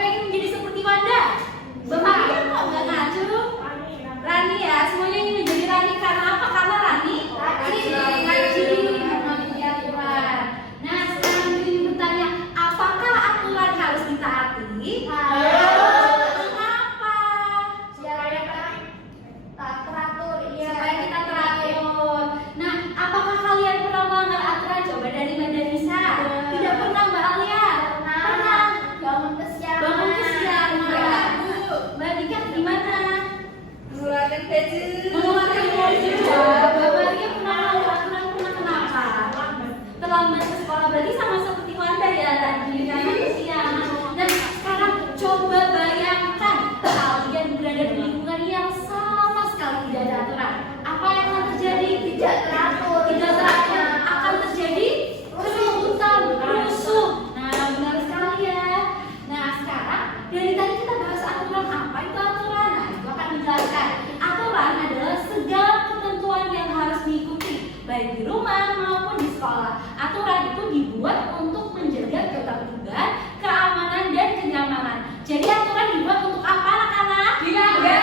Siapa yang ingin menjadi seperti Wanda? Bapak kok nggak ngacu? Rani ya, semuanya ingin menjadi Rani karena apa? Karena Rani rajin mematuhi aturan. Nah, sekarang ingin bertanya, apakah aturan harus ditaati? Mengapa? Supaya tak teratur, iya. Supaya kita teratur. Nah, apakah kalian pernah melanggar aturan? Coba dari Mbak Danisa. Tidak pernah, Mbak Alia. Pernah. Bangun kesiangan. Bangun kesiangan. Mbak Dika gimana? Mengeluarkan baju. Mengeluarkan baju. Bapak Alia pernah melanggar aturan, pernah kenapa? Terlambat ke sekolah, berarti sama seperti Wanda ya tadi, karena kesiangan. Dan sekarang coba bayangkan kalian berada di lingkungan yang sama sekali tidak ada aturan. Apa yang akan terjadi? Tidak teratur. Tidak teratur. Akan terjadi keributan, rusuh. Nah, benar sekali ya. Nah, sekarang dari tadi kita bahas aturan. Apa itu aturan? Nah, itu akan menjelaskan. Aturan adalah segala ketentuan yang harus diikuti, baik di rumah maupun di sekolah. Aturan itu dibuat untuk menjaga ketertiban, keamanan, dan kenyamanan. Jadi aturan dibuat untuk apa, anak-anak? Dilanggar.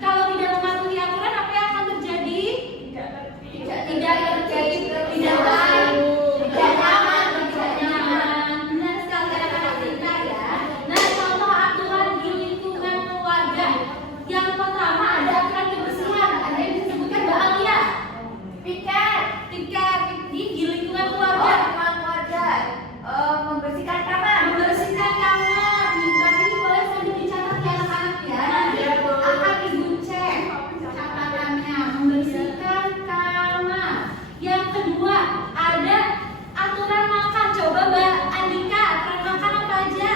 Kalau tidak mematuhi aturan, apa yang akan terjadi? Tidak terjadi, tidak baik, tidak nyaman, tidak nyaman. Benar sekali anak-anak kita ya. Nah, contoh aturan di lingkungan keluarga. Yang pertama ada aturan kebersihan. Ada yang disebutkan Mbak Alia. Piket. Di lingkungan keluarga. Keluarga. Membersihkan kamar. Membersihkan kamar. Ini boleh sambil dicatat ya anak-anak ya. Nanti akan ibu cek catatannya. Membersihkan kamar. Yang kedua ada aturan makan. Coba Mbak Andika, aturan makan apa aja?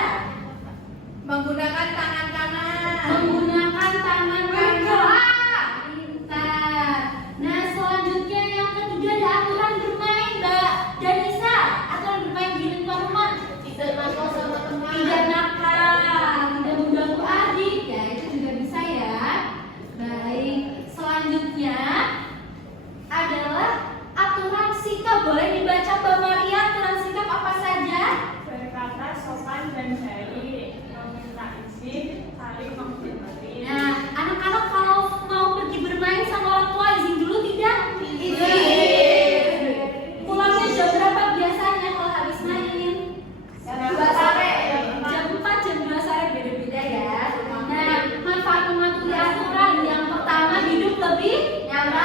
Menggunakan tangan kanan. Menggunakan tangan kanan. Pintar. Nah, selanjutnya yang ketiga ada aturan bermain, Mbak Danisa. Aturan bermain di lingkungan rumah. Tidak nakal sama teman. Tidak nakal, tidak mengganggu adik, ya itu juga bisa ya. Baik, selanjutnya adalah aturan sikap. Boleh dibaca Mbak Maria, aturan sikap apa saja? Berkata sopan dan baik, meminta izin, saling menghormati. Nah, anak-anak kalau mau pergi bermain sama orang tua izin dulu tidak? Pulangnya jam berapa biasanya kalau habis main? Jam 2 sore. Jam 4, jam 2 sore beda-beda ya. Nah, manfaat mematuhi aturan yang pertama hidup lebih nyaman.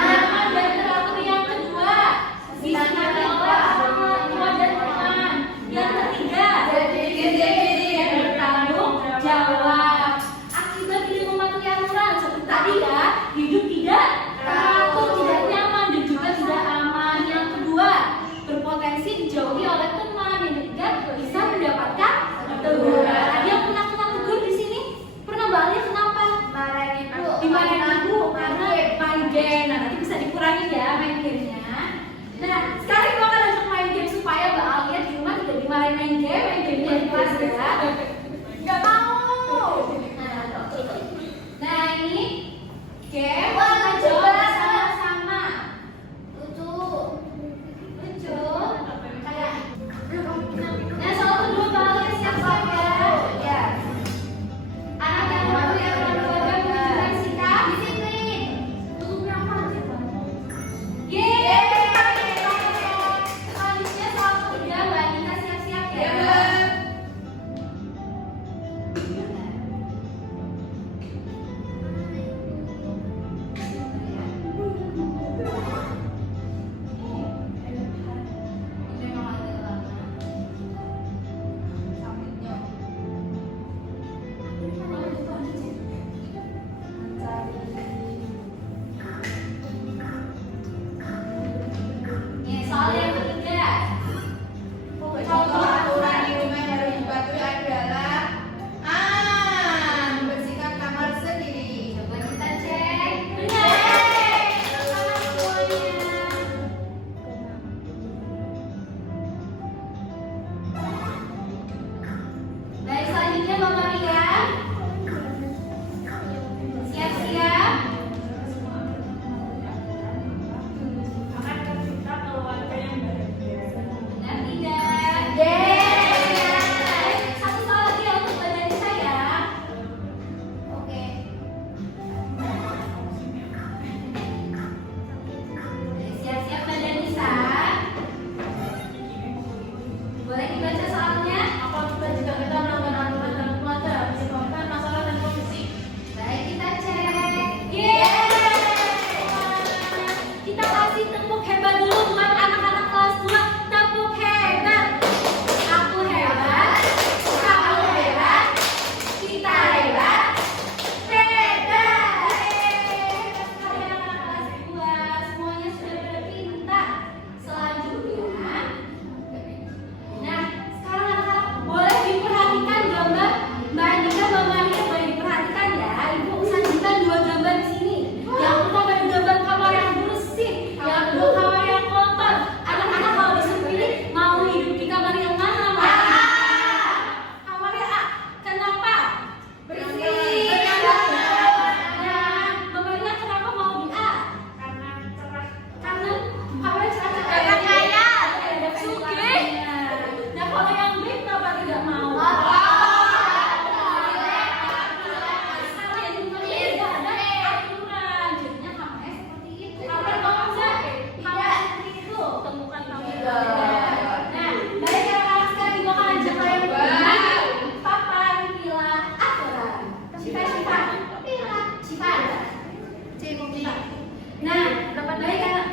Nah,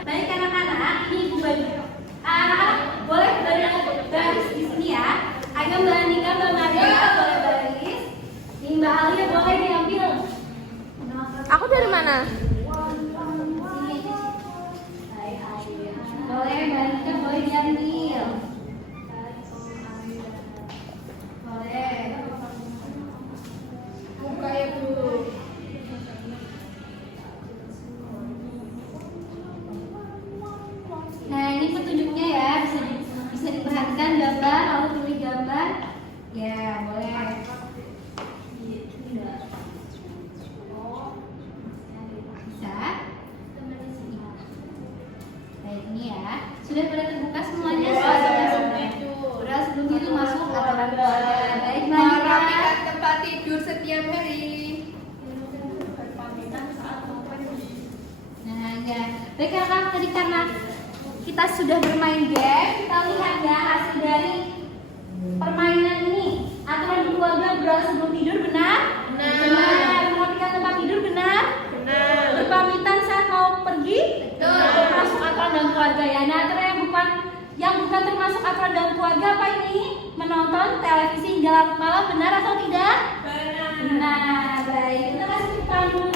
baik anak-anak, ini Ibu bagi. Boleh baris di sini ya. Ayo Mbak Anika, Mbak Maria boleh baris. Ini Mbak Alia boleh diambil. Aku dari mana? Boleh, Mbak Anika boleh diambil. Boleh. Buka ya Bu. Nah, ini petunjuknya ya, bisa diperhatikan gambar, lalu pilih gambar. Ya, boleh. Bisa. Baik, ini ya. Sudah pada terbuka semuanya? Sudah sebelum itu masuk aturan keluarga. Baik, Mbak Anika. Merapikan tempat tidur setiap hari. Berpamitan saat mau pergi. Nah, ya. Baik, kakak, tadi karena kita sudah bermain game, kita lihat ya hasil dari permainan ini. Aturan keluarga berdoa sebelum tidur benar? Benar. Merapikan tempat tidur benar? Benar. Berpamitan saat mau pergi? Betul. Termasuk aturan dalam keluarga ya. Nah, aturan yang bukan termasuk aturan dalam keluarga apa ini? Menonton televisi hingga larut malam, benar atau tidak? Benar. Benar. Baik, kita kasih tepuk tangan dulu